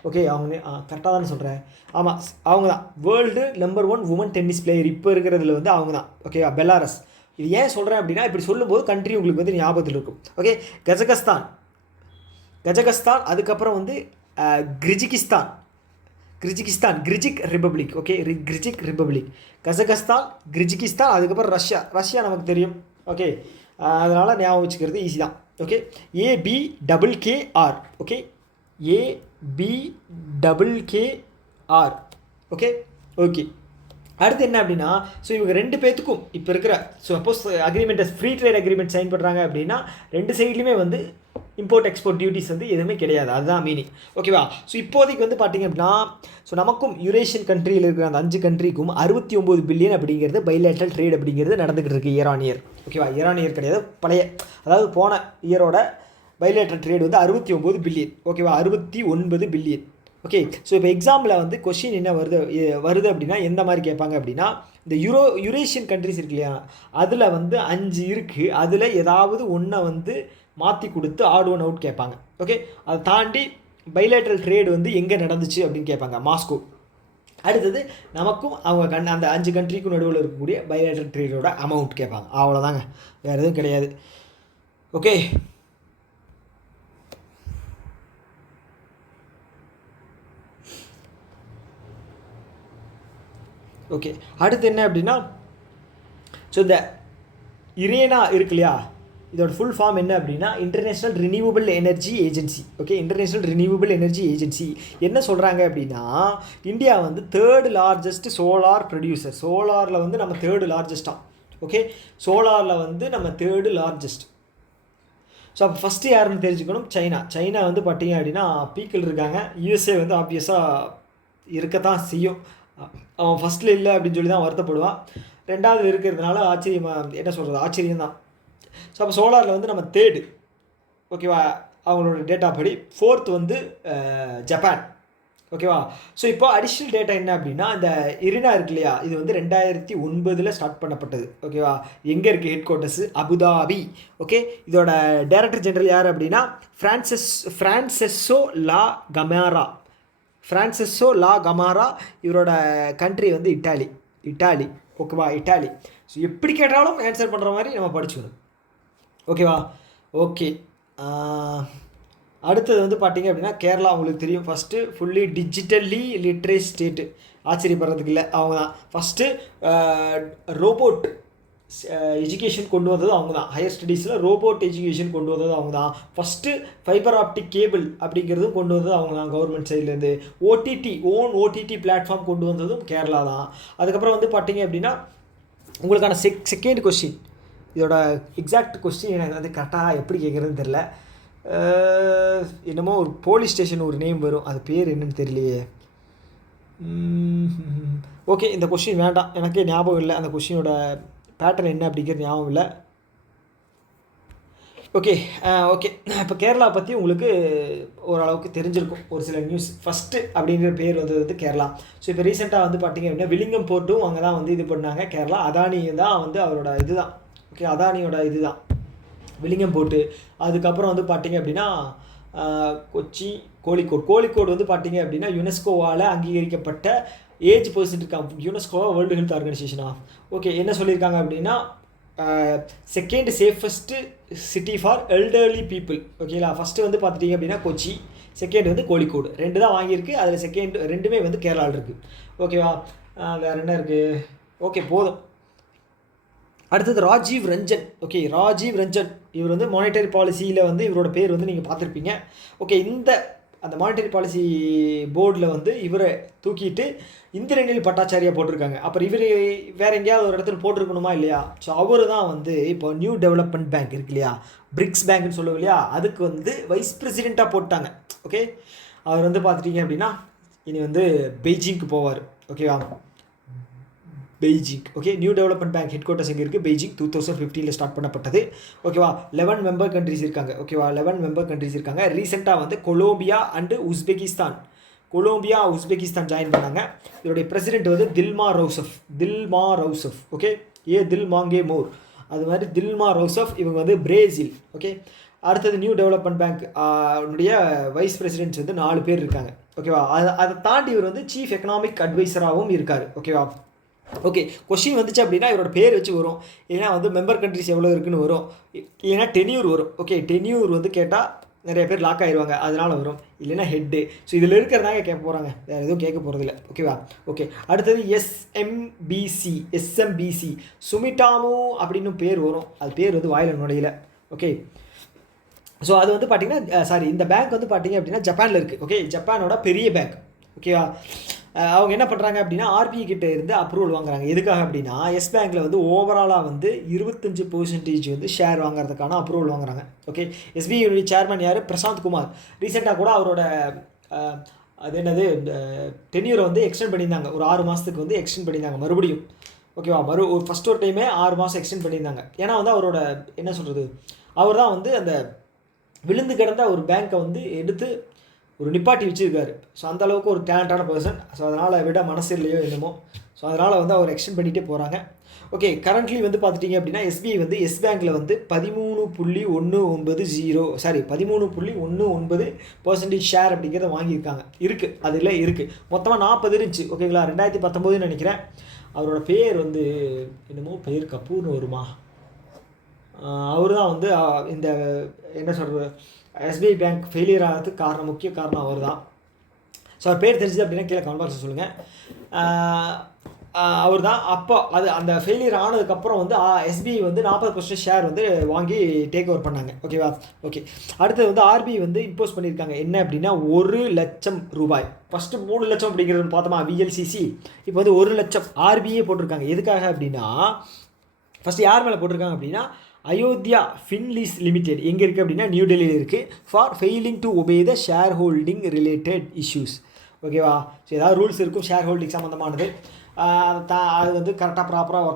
ஓகே, அவங்க கரெக்டாக தானே சொல்கிறேன்? ஆமாம், அவங்க தான் world number 1 woman tennis player இப்போ இருக்கிறதுல வந்து அவங்க தான். ஓகேவா? பெலாரஸ். இது ஏன் சொல்கிறேன் அப்படின்னா, இப்படி சொல்லும்போது கண்ட்ரி உங்களுக்கு வந்து ஞாபகத்தில் இருக்கும். Okay, Kazakhstan. அதுக்கப்புறம் வந்து Kyrgyz republic. Okay, Kyrgyz republic, Kazakhstan, Kyrgyzstan. அதுக்கப்புறம் ரஷ்யா நமக்கு தெரியும். ஓகே, அதனால் ஞாபகம் வச்சுக்கிறது ஈஸி தான். Okay, ABKKR. Okay, ABKKR. Okay. அடுத்து என்ன அப்படின்னா, ஸோ இவங்க 2 பேத்துக்கும் இப்போ இருக்கிற சப்போஸ் அக்ரிமெண்ட்டை ஃப்ரீ ட்ரேட் அக்ரிமெண்ட் சைன் பண்ணுறாங்க அப்படின்னா 2 சைட்லையுமே வந்து இம்போர்ட் எக்ஸ்போர்ட் டியூட்டிஸ் வந்து எதுவுமே கிடையாது. அதுதான் மீனிங். ஓகேவா? ஸோ இப்போதைக்கு வந்து பார்த்திங்க அப்படின்னா, ஸோ நமக்கும் யூரேஷியன் கண்ட்ரியில் இருக்கிற அந்த 5 கண்ட்ரிக்கும் 69 பில்லியன் அப்படிங்கிறது பைலேட்ரல் ட்ரேட் அப்படிங்கிறது நடந்துகிட்டு இருக்குது இயர் ஆன் இயர். ஓகேவா? இயர் ஆன் இயர் கிடையாது, அதாவது போன இயரோட பைலேட்ரல் ட்ரேட் வந்து 69 பில்லியன். ஓகேவா? 69 பில்லியன். ஓகே, ஸோ இப்போ எக்ஸாமில் வந்து கொஷின் என்ன வருது அப்படின்னா எந்த மாதிரி கேட்பாங்க அப்படின்னா, இந்த யூரேஷியன் கண்ட்ரிஸ் இருக்கு இல்லையா, அதில் வந்து 5 இருக்குது. அதில் ஏதாவது ஒன்றை வந்து மாற்றி கொடுத்து ஆட் ஒன் அவுட் கேட்பாங்க. ஓகே, அதை தாண்டி பைலேட்ரல் ட்ரேட் வந்து எங்கே நடந்துச்சு அப்படின்னு கேட்பாங்க, மாஸ்கோ. அடுத்தது நமக்கும் அவங்க அந்த 5 கண்ட்ரிக்கும் நடுவில் இருக்கக்கூடிய பைலேட்ரல் ட்ரேடோட அமௌண்ட் கேட்பாங்க. அவ்வளோதாங்க, வேறு எதுவும் கிடையாது. ஓகே, ஓகே அடுத்து என்ன அப்படின்னா, ஸோ இந்த இரேனா இருக்கு இல்லையா, இதோட ஃபுல் ஃபார்ம் என்ன அப்படின்னா international renewable energy agency. Okay, international renewable energy agency என்ன சொல்கிறாங்க அப்படின்னா, இந்தியா வந்து 3rd லார்ஜஸ்ட் சோலார் ப்ரொடியூசர். சோலாரில் வந்து நம்ம 3rd லார்ஜஸ்ட்டாக. ஓகே, சோலாரில் வந்து நம்ம 3rd லார்ஜஸ்ட். ஸோ அப்போ ஃபஸ்ட்டு யாருன்னு தெரிஞ்சுக்கணும், சைனா வந்து பார்த்தீங்க அப்படின்னா பீக்கில் இருக்காங்க. யூஎஸ்ஏ வந்து ஆப்வியஸாக இருக்கத்தான் செய்யும். அவன் ஃபஸ்ட்டில் இல்லை அப்படின்னு சொல்லி தான் வருத்தப்படுவான். 2வது இருக்கிறதுனால ஆச்சரியம் தான். ஸோ அப்போ சோலாரில் வந்து நம்ம 3rd. ஓகேவா, அவங்களோட டேட்டா படி. 4th வந்து ஜப்பான். ஓகேவா, ஸோ இப்போ அடிஷ்னல் டேட்டா என்ன அப்படின்னா, இந்த இரினா இருக்கு இல்லையா, இது வந்து 2009 ஸ்டார்ட் பண்ணப்பட்டது. ஓகேவா, எங்கே இருக்குது ஹெட் குவார்ட்டர்ஸு, அபுதாபி. ஓகே, இதோட டைரக்டர் ஜெனரல் யார் அப்படின்னா ஃப்ரான்செஸ்ஸோ லா கமாரா. இவரோட கண்ட்ரி வந்து இட்டாலி. ஓகேவா, இட்டாலி. ஸோ எப்படி கேட்டாலும் ஆன்சர் பண்ணுற மாதிரி நம்ம படிச்சுக்கணும். ஓகேவா, ஓகே. அடுத்தது வந்து பார்த்திங்க அப்படின்னா கேரளா. உங்களுக்கு தெரியும், ஃபஸ்ட்டு ஃபுல்லி டிஜிட்டல்லி லிட்ரேட் ஸ்டேட்டு. ஆச்சரியப்படுறதுக்கு இல்லை, அவங்க தான் ஃபஸ்ட்டு ரோபோட் எஜுகேஷன் கொண்டு வந்தது அவங்க தான். ஹையர் ஸ்டடீஸில் ரோபோட் எஜுகேஷன் கொண்டு வந்தது அவங்க தான். ஃபஸ்ட்டு ஃபைபர் ஆப்டிக் கேபிள் அப்படிங்கிறதும் கொண்டு வந்தது அவங்க தான் கவர்மெண்ட் சைட்லேருந்து. ஓடிடி பிளாட்ஃபார்ம் கொண்டு வந்ததும் கேரளா தான். அதுக்கப்புறம் வந்து பார்த்திங்க அப்படின்னா உங்களுக்கான செகண்ட் கொஸ்டின், இதோட எக்ஸாக்ட் கொஸ்டின் எனக்கு வந்து கரெக்டாக எப்படி கேட்குறதுன்னு தெரில. என்னமோ ஒரு போலீஸ் ஸ்டேஷன் ஒரு நேம் வரும், அது பேர் என்னன்னு தெரியலையே. ஓகே, இந்த கொஸ்டின் வேண்டாம், எனக்கே ஞாபகம் இல்லை. அந்த கொஸ்டினோட பேட்டர்ன் என்ன அப்படிங்கிறது ஞாபகம் இல்லை. ஓகே, இப்போ கேரளா பற்றி உங்களுக்கு ஓரளவுக்கு தெரிஞ்சிருக்கும் ஒரு சில நியூஸ். ஃபஸ்ட்டு அப்படிங்கிற பேர் வந்து கேரளா. ஸோ இப்போ ரீசெண்டாக வந்து பார்த்திங்க அப்படின்னா வில்லிங்கம் போர்ட்டும் அங்கே தான் வந்து இது பண்ணாங்க. கேரளா அதானி தான் வந்து அவரோட இதுதான். ஓகே, அதானியோட இதுதான் வில்லிங்கம் போர்ட்டு. அதுக்கப்புறம் வந்து பார்த்திங்க அப்படின்னா கொச்சி, கோழிக்கோடு வந்து பார்த்திங்க அப்படின்னா யுனெஸ்கோவால் அங்கீகரிக்கப்பட்ட ஏஜ் பர்சன்ட் இருக்காங்க. யுனெஸ்கோவா வேர்ல்டு ஹெல்த் ஆர்கனைசேஷனா. ஓகே, என்ன சொல்லியிருக்காங்க அப்படின்னா second safest city for elderly people. ஓகேங்களா, ஃபஸ்ட்டு வந்து பார்த்துட்டிங்க அப்படின்னா கொச்சி, செகண்ட் வந்து கோழிக்கோடு. 2 தான் வாங்கியிருக்கு. அதில் செகண்ட் 2மே வந்து கேரளாவில் இருக்குது. ஓகேவா, வேறு என்ன இருக்குது? ஓகே, போதும். அடுத்தது ராஜீவ் ரஞ்சன். ஓகே, ராஜீவ் ரஞ்சன் இவர் வந்து மானிட்டரி பாலிசியில் வந்து இவரோட பேர் வந்து நீங்கள் பார்த்துருப்பீங்க. ஓகே, அந்த மானிட்டரி பாலிசி போர்டில் வந்து இவரை தூக்கிட்டு இந்திரனில் பட்டாச்சாரியா போட்டிருக்காங்க. அப்புறம் இவர் வேறு எங்கேயாவது ஒரு இடத்துல போட்டிருக்கணுமா இல்லையா? ஸோ அவர் தான் வந்து இப்போ நியூ டெவலப்மெண்ட் பேங்க் இருக்கு இல்லையா, பிரிக்ஸ் பேங்க்னு சொல்லுவோம் இல்லையா, அதுக்கு வந்து வைஸ் பிரசிடெண்ட்டாக போட்டாங்க. ஓகே, அவர் வந்து பார்த்துட்டிங்க அப்படின்னா இனி வந்து பெய்ஜிங்க்கு போவார். ஓகேவா, Beijing. Okay, new development bank head quarters எங்கே இருக்குது? பெய்ஜிங். 2015 ஸ்டார்ட் பண்ணப்பட்டது. ஓகேவா, 11 மெம்பர் கண்ட்ரிஸ் இருக்காங்க. ஓகேவா, 11 மெம்பர் கண்ட்ரிஸ் இருக்காங்க. ரீசெண்டாக வந்து கொலம்பியா அண்டு உஸ்பெகிஸ்தான் ஜாயின் பண்ணாங்க. இதோடைய பிரசிடென்ட் வந்து தில்மா ரவுசஃப். ஓகே, தில் மாங்கே மோர், அது மாதிரி தில்மா ரவுசஃப். இவங்க வந்து பிரேசில். ஓகே, அடுத்தது நியூ டெவலப்மெண்ட் பேங்க் உடைய வைஸ் பிரசிடென்ட்ஸ் வந்து 4 பேர் இருக்காங்க. ஓகேவா, அதை தாண்டி இவர் வந்து சீஃப் எக்கனாமிக் அட்வைசராகவும் இருக்கார். ஓகேவா, ஓகே, கொஸ்டின் வந்துச்சு அப்படின்னா இவரோட பேர் வச்சு வரும், ஏன்னா வந்து மெம்பர் கண்ட்ரிஸ் எவ்வளோ இருக்குன்னு வரும், ஏன்னா டென்யூர் வரும். ஓகே, டென்யூர் வந்து கேட்டால் நிறைய பேர் லாக் ஆயிடுவாங்க, அதனால் வரும். இல்லைன்னா ஹெட்டு. ஸோ இதில் இருக்கிறதாங்க கேட்க போகிறாங்க, வேறு எதுவும் கேட்க போகிறதில்ல. ஓகேவா, ஓகே. அடுத்தது எஸ்எம்பிசி சுமிட்டாமோ அப்படின்னு பேர் வரும். அது பேர் வந்து வாயில் நுழையில. ஓகே, ஸோ அது வந்து பார்த்திங்கன்னா இந்த பேங்க் வந்து பார்த்திங்க அப்படின்னா ஜப்பானில் இருக்குது. ஓகே, ஜப்பானோட பெரிய பேங்க். ஓகேவா, அவங்க என்ன பண்ணுறாங்க அப்படின்னா ஆர்பிஐ கிட்ட இருந்து அப்ரூவல் வாங்குறாங்க. எதுக்காக அப்படின்னா எஸ் பேங்க்கில் வந்து ஓவராலாக வந்து 25% வந்து ஷேர் வாங்குறதுக்கான அப்ரூவல் வாங்குறாங்க. ஓகே, எஸ்பிஐ சேர்மன் யார்? பிரசாந்த் குமார். ரீசெண்டாக கூட அவரோட அது என்னது டென்யூரை வந்து எக்ஸ்டெண்ட் பண்ணியிருந்தாங்க. ஒரு 6 மாதத்துக்கு வந்து எக்ஸ்டெண்ட் பண்ணியிருந்தாங்க மறுபடியும். ஓகேவா, ஃபஸ்ட் ஒரு டைமே 6 மாதம் எக்ஸ்டெண்ட் பண்ணியிருந்தாங்க. ஏன்னா வந்து அவரோட என்ன சொல்கிறது, அவர் தான் வந்து அந்த விழுந்து கிடந்த ஒரு பேங்க்கை வந்து எடுத்து ஒரு நிப்பாட்டி வச்சுருக்காரு. ஸோ அந்தளவுக்கு ஒரு டேலண்டான பர்சன். ஸோ அதனால் விட மனசு இல்லையோ என்னமோ. ஸோ அதனால் வந்து அவர் எக்ஸ்டெண்ட் பண்ணிகிட்டே போகிறாங்க. ஓகே, கரண்ட்லி வந்து பார்த்துட்டிங்க அப்படின்னா எஸ்பிஐ வந்து எஸ் பேங்க்கில் வந்து 13.19% ஷேர் அப்படிங்கிறத வாங்கியிருக்காங்க. இருக்குது, அதில் இருக்குது. மொத்தமாக 40 இருந்துச்சு. ஓகேங்களா, 2019 நினைக்கிறேன். அவரோட பேர் வந்து என்னமோ பேர் கபூர்னு வருமா, அவர் தான் வந்து இந்த என்ன சொல்கிறது எஸ்பிஐ பேங்க் ஃபெயிலியர் ஆகிறதுக்கு முக்கிய காரணம் அவர் தான். ஸோ அவர் பேர் தெரிஞ்சது அப்படின்னா கீழே கமெண்ட் பாக்ஸில் சொல்லுங்கள். அவர் தான். அப்போ அது அந்த ஃபெயிலியர் ஆனதுக்கப்புறம் வந்து எஸ்பிஐ வந்து 40% ஷேர் வந்து வாங்கி டேக் ஓவர் பண்ணாங்க. ஓகேவா? ஓகே, அடுத்தது வந்து ஆர்பிஐ வந்து இம்போஸ் பண்ணியிருக்காங்க. என்ன அப்படின்னா 1 லட்சம் ரூபாய். ஃபஸ்ட்டு 3 லட்சம் அப்படிங்கிறது பார்த்தோமா விஎல்சிசி, இப்போ வந்து 1 லட்சம் ஆர்பிஐ போட்டிருக்காங்க. எதுக்காக அப்படின்னா ஃபஸ்ட்டு யார் மேலே போட்டிருக்காங்க அப்படின்னா அயோத்தியா ஃபின்லீஸ் லிமிடெட். எங்கே இருக்குது அப்படின்னா நியூ டெல்லியில் இருக்குது. For failing to obey the share holding related issues. ஓகேவா? ஸோ ஏதாவது ரூல்ஸ் இருக்கும் ஷேர் ஹோல்டிங் சம்மந்தமானது, அது வந்து கரெக்டாக ப்ராப்பராக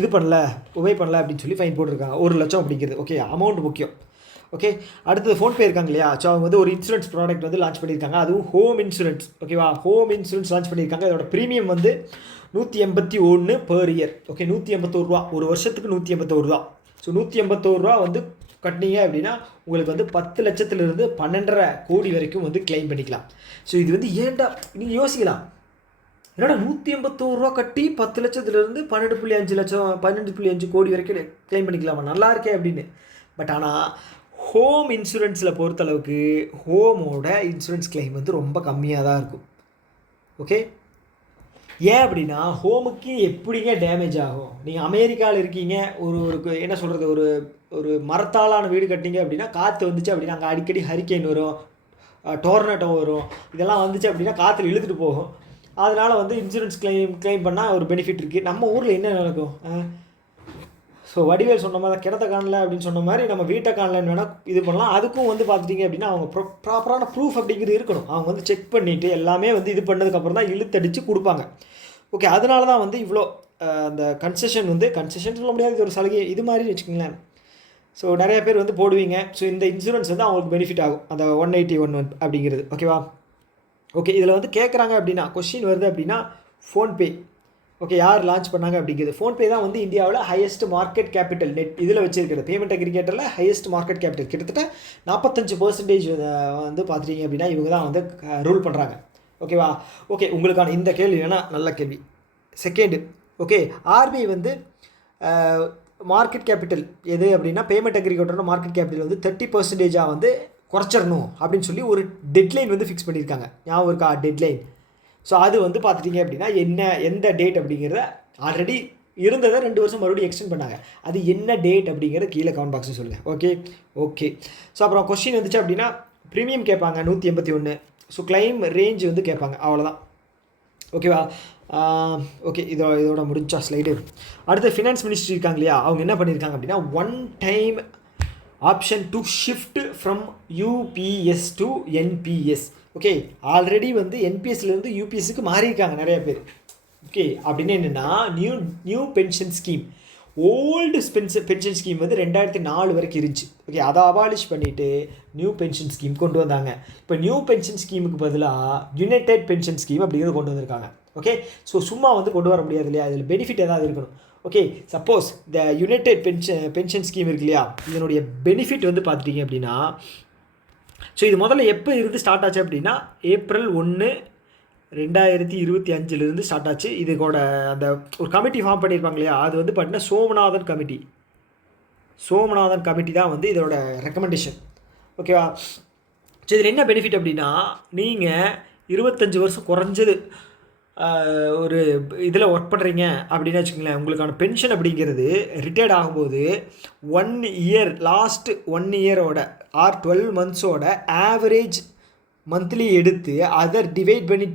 இது பண்ணல, ஒபே பண்ணல அப்படின்னு சொல்லி ஃபைன் போட்டிருக்காங்க. 1 லட்சம் அப்படிங்கிறது. ஓகே, அமௌண்ட் முக்கியம். ஓகே, அடுத்தது ஃபோன்பே இருக்காங்க இல்லையா? ஸோ அவங்க வந்து ஒரு இன்சூரன்ஸ் ப்ராடக்ட் வந்து லான்ச் பண்ணியிருக்காங்க. அதுவும் ஹோம் இன்சூரன்ஸ். ஓகேவா? ஹோம் இன்சூரன்ஸ் லான்ச் பண்ணியிருக்காங்க. இதோட ப்ரீமியம் வந்து 181 பெர் இயர். ஓகே, 181 ரூபா, ஒரு வருஷத்துக்கு 181 ரூபா. ஸோ 181 ரூபா வந்து கட்டினீங்க அப்படின்னா உங்களுக்கு வந்து 10 லட்சத்துலேருந்து 12.5 கோடி வரைக்கும் வந்து கிளைம் பண்ணிக்கலாம். ஸோ இது வந்து ஏன்டா நீங்கள் யோசிக்கலாம், என்னடா 181 ரூபா கட்டி 10 லட்சத்துலேருந்து 12.5 கோடி வரைக்கும் கிளைம் பண்ணிக்கலாமா, நல்லா இருக்கே அப்படின்னு. பட் ஆனால் ஹோம் இன்சூரன்ஸில் பொறுத்தளவுக்கு ஹோமோட இன்சூரன்ஸ் கிளைம் வந்து ரொம்ப கம்மியாக தான் இருக்கும். ஓகே, ஏன் அப்படின்னா ஹோமுக்கு எப்படிங்க டேமேஜ் ஆகும்? நீங்கள் அமெரிக்காவில் இருக்கீங்க, ஒரு என்ன சொல்கிறது, ஒரு மரத்தாலான வீடு கட்டிங்க அப்படின்னா காற்று வந்துச்சு அப்படின்னா அங்கே அடிக்கடி ஹரிக்கேன் வரும், டோர்னேட்டோ வரும். இதெல்லாம் வந்துச்சு அப்படின்னா காற்றுல இழுத்துட்டு போகும். அதனால் வந்து இன்சூரன்ஸ் கிளைம் பண்ணால் ஒரு பெனிஃபிட் இருக்குது. நம்ம ஊரில் என்ன நடக்கும்? ஸோ வடிவேல் சொன்ன மாதிரி கிணத்த காணல அப்படின்னு சொன்ன மாதிரி நம்ம வீட்டை காணலன்னு வேணால் இது பண்ணலாம். அதுக்கும் வந்து பார்த்துட்டிங்க அப்படின்னா அவங்க ப்ராப்பரான ப்ரூஃப் அப்படிங்கிறது இருக்கணும். அவங்க வந்து செக் பண்ணிவிட்டு எல்லாமே வந்து இது பண்ணதுக்கப்புறம் தான் இழுத்தடிச்சு கொடுப்பாங்க. ஓகே, அதனால தான் வந்து இவ்வளோ அந்த கன்செஷன் சொல்ல முடியாது, இது ஒரு சலுகை இது மாதிரி வச்சுக்கோங்களேன். ஸோ நிறைய பேர் வந்து போடுவீங்க. ஸோ இந்த இன்சூரன்ஸ் வந்து அவங்களுக்கு பெனிஃபிட் ஆகும், அந்த 181 அப்படிங்கிறது. ஓகேவா? ஓகே, இதில் வந்து கேட்குறாங்க அப்படின்னா கொஸ்டின் வருது அப்படின்னா ஃபோன்பே. ஓகே, யார் லான்ச் பண்ணாங்க அப்படிங்கிறது. ஃபோன்பே தான் வந்து இந்தியாவில் ஹையஸ்ட் மார்க்கெட் கேபிட்டல் நெட் இதில் வச்சிருக்கிறது. பேமெண்ட் அக்ரிகேட்டரில் ஹையஸ்ட் மார்க்கெட் கேபிட்டல் கிட்டத்தட்ட 45% வந்து பார்த்துட்டீங்க அப்படின்னா இவங்க தான் வந்து ரூல் பண்ணுறாங்க. ஓகேவா? ஓகே, உங்களுக்கான இந்த கேள்வி வேணால் நல்ல கேள்வி. செகண்டு, ஓகே, ஆர்பிஐ வந்து மார்க்கெட் கேபிட்டல் எது அப்படின்னா பேமெண்ட் அக்ரிகேட்டரோட மார்க்கெட் கேபிட்டல் வந்து 30% வந்து குறைச்சிடணும் அப்படின்னு சொல்லி ஒரு டெட்லைன் வந்து ஃபிக்ஸ் பண்ணியிருக்காங்க. ஞாபகம் இருக்கா டெட்லைன்? ஸோ அது வந்து பார்த்துட்டிங்க அப்படின்னா எந்த டேட் அப்படிங்கிறத ஆல்ரெடி இருந்ததை 2 வருஷம் மறுபடியும் எக்ஸ்டெண்ட் பண்ணாங்க. அது என்ன டேட் அப்படிங்கிறத கீழே கமெண்ட் பாக்ஸில் சொல்லுங்கள். ஓகே. ஸோ அப்புறம் கொஸ்டின் வந்துச்சு அப்படின்னா ப்ரீமியம் கேட்பாங்க 181. ஸோ கிளைம் ரேஞ்ச் வந்து கேட்பாங்க, அவ்வளோதான். ஓகேவா? ஓகே, இதோட முடிஞ்சா ஸ்லைடு. அடுத்து ஃபினான்ஸ் மினிஸ்ட்ரி இருக்காங்க இல்லையா, அவங்க என்ன பண்ணியிருக்காங்க அப்படின்னா 1 time option to shift from UPS to NPS. Okay, already வந்து என்பிஎஸ்லேருந்து யூபிஎஸ்க்கு மாறியிருக்காங்க நிறைய பேர். ஓகே, அப்படின்னு என்னென்னா new pension scheme, old pension scheme வந்து 2004 வரைக்கும் இருந்துச்சு. ஓகே, அதை அபாலிஷ் பண்ணிவிட்டு நியூ பென்ஷன் ஸ்கீம் கொண்டு வந்தாங்க. இப்போ நியூ பென்ஷன் ஸ்கீமுக்கு பதிலாக யுனைடெட் பென்ஷன் ஸ்கீம் அப்படிங்கிறது கொண்டு வந்திருக்காங்க. ஓகே, ஸோ சும்மா வந்து கொண்டு வர முடியாது இல்லையா, இதில் பெனிஃபிட் ஏதாவது இருக்கணும். ஓகே, சப்போஸ் இந்த யுனைடெட் பென்ஷன் ஸ்கீம் இருக்கு இல்லையா, இதனுடைய பெனிஃபிட் வந்து பார்த்துட்டிங்க அப்படின்னா, ஸோ இது முதல்ல எப்போ இருந்து ஸ்டார்ட் ஆச்சு அப்படின்னா April 1, 2025 ஸ்டார்ட் ஆச்சு. இதுக்கோட அந்த ஒரு கமிட்டி ஃபார்ம் பண்ணியிருப்பாங்க இல்லையா, அது வந்து பார்த்தீங்கன்னா சோமநாதன் கமிட்டி தான் வந்து இதோட ரெக்கமெண்டேஷன். ஓகேவா? ஸோ இதில் என்ன பெனிஃபிட் அப்படின்னா, நீங்கள் 25 வருஷம் குறைஞ்சது ஒரு இதில் ஒர்க் பண்ணுறீங்க அப்படின்னு வச்சுக்கோங்களேன், உங்களுக்கான பென்ஷன் அப்படிங்கிறது ரிட்டையர்ட் ஆகும்போது 1 இயர் லாஸ்ட் 1 இயரோட ஆர் 12 மந்த்ஸோட ஆவரேஜ் மந்த்லி எடுத்து அதை டிவைட் பண்ணி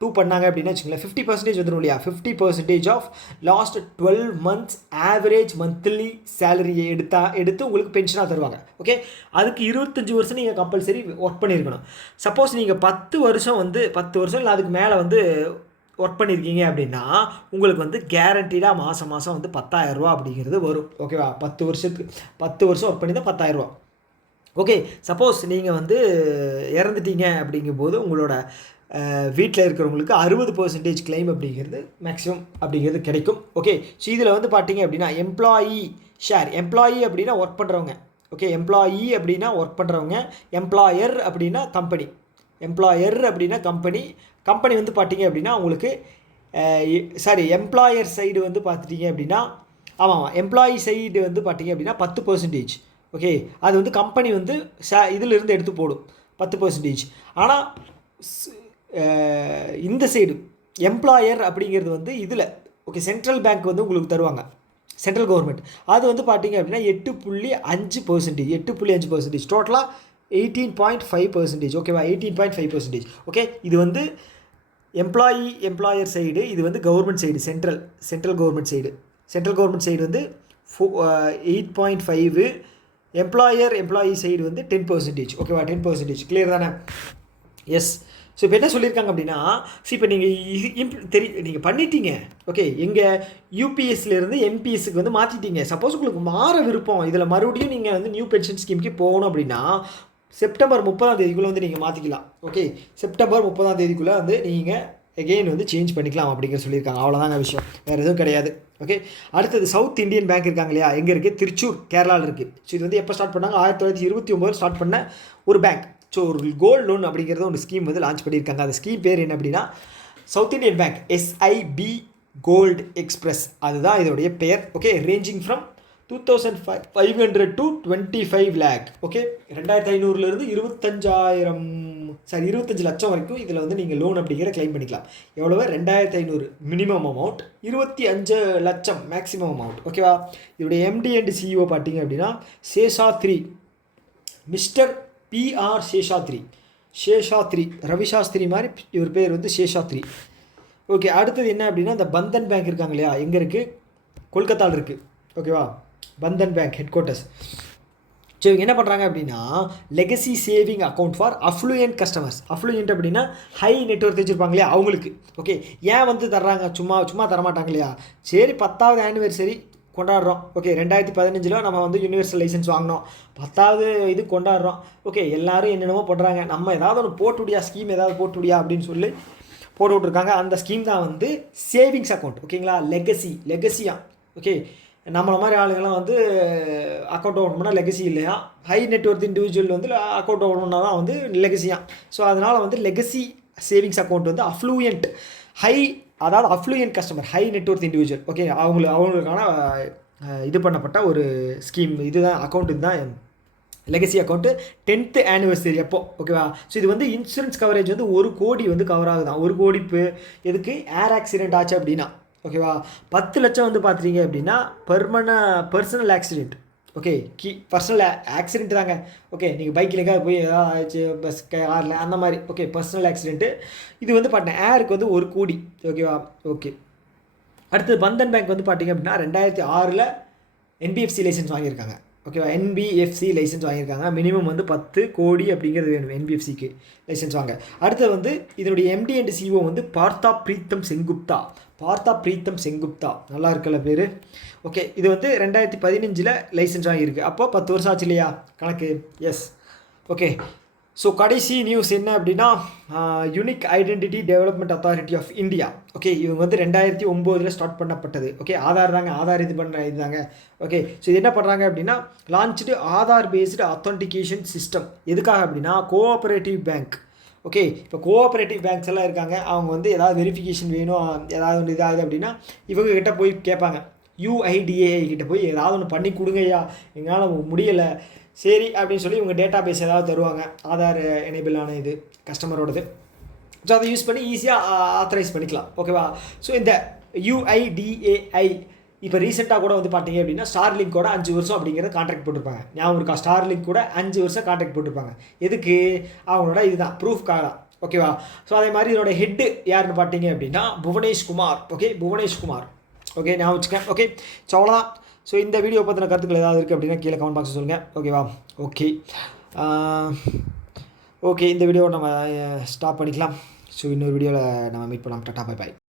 டூ பண்ணாங்க அப்படின்னு வச்சுக்கோங்களேன், 50% வந்துடும் இல்லையா. 50% of last 12 months average monthly சேலரியை எடுத்து உங்களுக்கு பென்ஷனாக தருவாங்க. ஓகே, அதுக்கு 25 வருஷம் நீங்கள் கம்பல்சரி ஒர்க் பண்ணியிருக்கணும். சப்போஸ் நீங்கள் 10 வருஷம் இல்லை அதுக்கு மேலே வந்து ஒர்க் பண்ணியிருக்கீங்க அப்படின்னா உங்களுக்கு வந்து கேரண்டீடாக மாதம் வந்து 10,000 ரூபா அப்படிங்கிறது வரும். ஓகேவா? 10 வருஷம் ஒர்க் பண்ணி தான் 10,000 ரூபா. ஓகே, சப்போஸ் நீங்கள் வந்து இறந்துட்டீங்க அப்படிங்கும்போது உங்களோட வீட்டில் இருக்கிறவங்களுக்கு 60% கிளைம் அப்படிங்கிறது மேக்ஸிமம் அப்படிங்கிறது கிடைக்கும். ஓகே, ஸோ இதில் வந்து பார்த்தீங்க அப்படின்னா எம்ப்ளாயி ஷேர், எம்ப்ளாயி அப்படின்னா ஒர்க் பண்ணுறவங்க. ஓகே, எம்ப்ளாயி அப்படின்னா ஒர்க் பண்ணுறவங்க, எம்ப்ளாயர் அப்படின்னா கம்பெனி, எம்ப்ளாயர் அப்படின்னா கம்பெனி, கம்பெனி வந்து பார்த்தீங்க அப்படின்னா உங்களுக்கு எம்ப்ளாயர் சைடு வந்து பார்த்துட்டிங்க அப்படின்னா ஆமாம் எம்ப்ளாயி சைடு வந்து பார்த்தீங்க அப்படின்னா 10%. ஓகே, அது வந்து கம்பெனி வந்து இதிலிருந்து எடுத்து போடும் 10%. ஆனால் இந்த சைடு எம்ப்ளாயர் அப்படிங்கிறது வந்து இதில் ஓகே சென்ட்ரல் பேங்க் வந்து உங்களுக்கு தருவாங்க, சென்ட்ரல் கவர்மெண்ட். அது வந்து பார்த்தீங்க அப்படின்னா 8.5%, 8.5%, டோட்டலாக 18.5%. ஓகேவா, 18.5%. ஓகே, இது வந்து எம்ப்ளாயர் சைடு, இது வந்து government side, central government side வந்து 8.5, எம்ப்ளாயி சைடு வந்து 10%. ஓகேவா, 10%. கிளியர் தானே? எஸ். ஸோ இப்போ என்ன சொல்லியிருக்காங்க அப்படின்னா, இப்போ நீங்கள் பண்ணிட்டீங்க. ஓகே, எங்கள் யூபிஎஸ்லேருந்து என்பிஎஸ்க்கு வந்து மாற்றிட்டீங்க. சப்போஸ் உங்களுக்கு மாற விருப்பம், இதில் மறுபடியும் நீங்கள் வந்து நியூ பென்ஷன் ஸ்கீமுக்கு போகணும் அப்படின்னா செப்டம்பர் 30 வந்து நீங்கள் மாற்றிக்கலாம். ஓகே, செப்டம்பர் 30 வந்து நீங்கள் எகெயின் வந்து சேஞ்ச் பண்ணிக்கலாம் அப்படிங்கிற சொல்லியிருக்காங்க. அவ்வளோதாங்க விஷயம், வேறு எதுவும் கிடையாது. ஓகே, அடுத்தது சவுத் இந்தியன் பேங்க் இருக்காங்க இல்லையா, எங்கே இருக்குது? திருச்சூர், கேரளாவில் இருக்குது. ஸோ இது வந்து எப்போ ஸ்டார்ட் பண்ணாங்க? 1929 ஸ்டார்ட் பண்ண ஒரு பேங்க். ஸோ ஒரு கோல்டு லோன் அப்படிங்கிறத ஒரு ஸ்கீம் வந்து லான்ச் பண்ணியிருக்காங்க. அந்த ஸ்கீம் பேர் என்ன அப்படின்னா South Indian bank SIB gold express, அதுதான் இதோடைய பெயர். Okay, ranging from 2,500 to 25 lakh. Okay, 2,500 25 லட்சம் வரைக்கும் இதில் வந்து நீங்கள் லோன் அப்படிங்கிற கிளைம் பண்ணிக்கலாம். எவ்வளவு? 2,500 மினிமம் அமௌண்ட், 25 லட்சம் மேக்ஸிமம் அமௌண்ட். ஓகேவா, இதோடைய MD and CEO பார்த்தீங்க அப்படின்னா சேஷாத்ரி, மிஸ்டர் PR சேஷாத்ரி, ரவிசாஸ்திரி மாதிரி இவர் பேர் வந்து சேஷாத்ரி. ஓகே, அடுத்தது என்ன அப்படின்னா இந்த பந்தன் பேங்க் இருக்காங்க இல்லையா, எங்கே இருக்குது? கொல்கத்தாவில் இருக்குது. ஓகேவா, Bandhan bank head quarters. So இவங்க என்ன பண்ணுறாங்க அப்படின்னா legacy saving account for affluent customers. Affluent அப்படின்னா ஹை நெட்வொர்க் வச்சுருப்பாங்க இல்லையா அவங்களுக்கு. ஓகே, ஏன் வந்து தர்றாங்க? சும்மா தரமாட்டாங்க இல்லையா. சரி, 10வது ஆனிவர்சரி கொண்டாடுறோம். ஓகே, 2015 நம்ம வந்து யூனிவர்சல் லைசன்ஸ் வாங்கினோம், 10வது இது கொண்டாடுறோம். ஓகே, எல்லோரும் என்னென்னமோ பண்ணுறாங்க, நம்ம ஏதாவது ஒன்று போட்டுவிடியா, ஸ்கீம் ஏதாவது போட்டுவிடியா அப்படின்னு சொல்லி போட்டு விட்ருக்காங்க. அந்த ஸ்கீம் தான் வந்து சேவிங்ஸ் அக்கௌண்ட். ஓகேங்களா, லெகசியா. ஓகே, நம்மளை மாதிரி ஆளுங்கள்லாம் வந்து அக்கௌண்ட் ஓப்பன் பண்ணால் லெகசி இல்லையா, ஹை நெட்வொர்க் இண்டிவிஜுவல் வந்து அக்கௌண்ட் ஓப்பன் பண்ணால் தான் வந்து லெகசியாக. ஸோ அதனால் வந்து லெகசி சேவிங்ஸ் அக்கௌண்ட் வந்து affluent customer, high network individual. Okay, அவங்களுக்கான இது பண்ணப்பட்ட ஒரு ஸ்கீம் இதுதான் அக்கௌண்ட். இதுதான் லெகசி அக்கௌண்ட்டு. 10th ஆனிவர்சரி அப்போ. ஓகேவா, ஸோ இது வந்து இன்சூரன்ஸ் கவரேஜ் வந்து 1 கோடி வந்து கவர் ஆகுதான். 1 கோடி எதுக்கு? ஏர் ஆக்சிடென்ட் ஆச்சு அப்படின்னா. ஓகேவா, 10 லட்சம் வந்து பார்த்துட்டீங்க அப்படின்னா personal accident. Okay, personal accident தாங்க. ஓகே, நீங்கள் பைக்கில் எங்கேயாவது போய் ஏதாவது ஆச்சு, பஸ் காரில் அந்த மாதிரி. Okay, personal accident. இது வந்து பார்த்தீங்கன்னா ஏருக்கு வந்து 1 கோடி. ஓகேவா, ஓகே. அடுத்தது பந்தன் பேங்க் வந்து பார்த்தீங்க அப்படின்னா 2006 NBFC லைசன்ஸ் வாங்கியிருக்காங்க. ஓகேவா, NBFC லைசன்ஸ் வாங்கியிருக்காங்க. மினிமம் வந்து 10 கோடி அப்படிங்கிறது வேணும் NBFCக்கு லைசன்ஸ் வாங்க. அடுத்தது வந்து இதனுடைய MD and CEO வந்து பார்த்தா பிரீத்தம் செங்குப்தா. நல்லா இருக்குல்ல பேர். ஓகே, இது வந்து 2015 லைசன்ஸ் வாங்கியிருக்கு. அப்போ 10 வருஷம் ஆச்சு இல்லையா கணக்கு. எஸ். ஓகே, ஸோ கடைசி நியூஸ் என்ன அப்படின்னா unique identity development authority of India. Okay, இவங்க வந்து 2009 ஸ்டார்ட் பண்ணப்பட்டது. ஓகே, ஆதார் இதுதாங்க. ஓகே, ஸோ இது என்ன பண்ணுறாங்க அப்படின்னா launched Aadhaar based authentication system. எதுக்காக அப்படின்னா கோஆப்ரேட்டிவ் பேங்க். ஓகே, இப்போ கோஆப்ரேட்டிவ் பேங்க்ஸ் எல்லாம் இருக்காங்க, அவங்க வந்து ஏதாவது வெரிஃபிகேஷன் வேணும், ஏதாவது ஒன்று இதாகுது அப்படின்னா இவங்க கிட்ட போய் கேட்பாங்க. UIDAI கிட்ட போய் ஏதாவது ஒன்று பண்ணி கொடுங்கய்யா, எங்களால் முடியலை, சரி அப்படின்னு சொல்லி இவங்க டேட்டா பேஸ் ஏதாவது தருவாங்க, ஆதார் எனேபிள் ஆன இது கஸ்டமரோடது. ஸோ அதை யூஸ் பண்ணி ஈஸியாக ஆத்தரைஸ் பண்ணிக்கலாம். ஓகேவா, ஸோ இந்த UIDAI இப்போ ரீசெண்டாக கூட வந்து பார்த்தீங்க அப்படின்னா ஸ்டார்லிங்க் கூட 5 வருஷம் அப்படிங்கிறத கான்ட்ராக்ட் போட்டிருப்பாங்க. ஞாபகம் இருக்கா? ஸ்டார்லிங்க் கூட 5 வருஷம் கான்ட்ராக்ட் போட்டிருப்பாங்க. எதுக்கு? அவங்களோட இதுதான் ப்ரூஃப்காக தான். ஓகேவா, ஸோ அதே மாதிரி இதோட ஹெட்டு யாருன்னு பார்த்தீங்க அப்படின்னா புவனேஷ்குமார். ஓகே, புவனேஷ்குமார். ஓகே, நான் வச்சுக்கேன். ஓகே, ஸோ அவ்வளோதான். ஸோ இந்த வீடியோ பற்றின கருத்துக்கள் ஏதாவது இருக்குது அப்படின்னா கீழே கமெண்ட் பாக்ஸ் சொல்லுங்கள். ஓகேவா, ஓகே, இந்த வீடியோவை நம்ம ஸ்டாப் பண்ணிக்கலாம். ஸோ இன்னொரு வீடியோவில் நம்ம மீட் பண்ணலாம். டாடா, பை.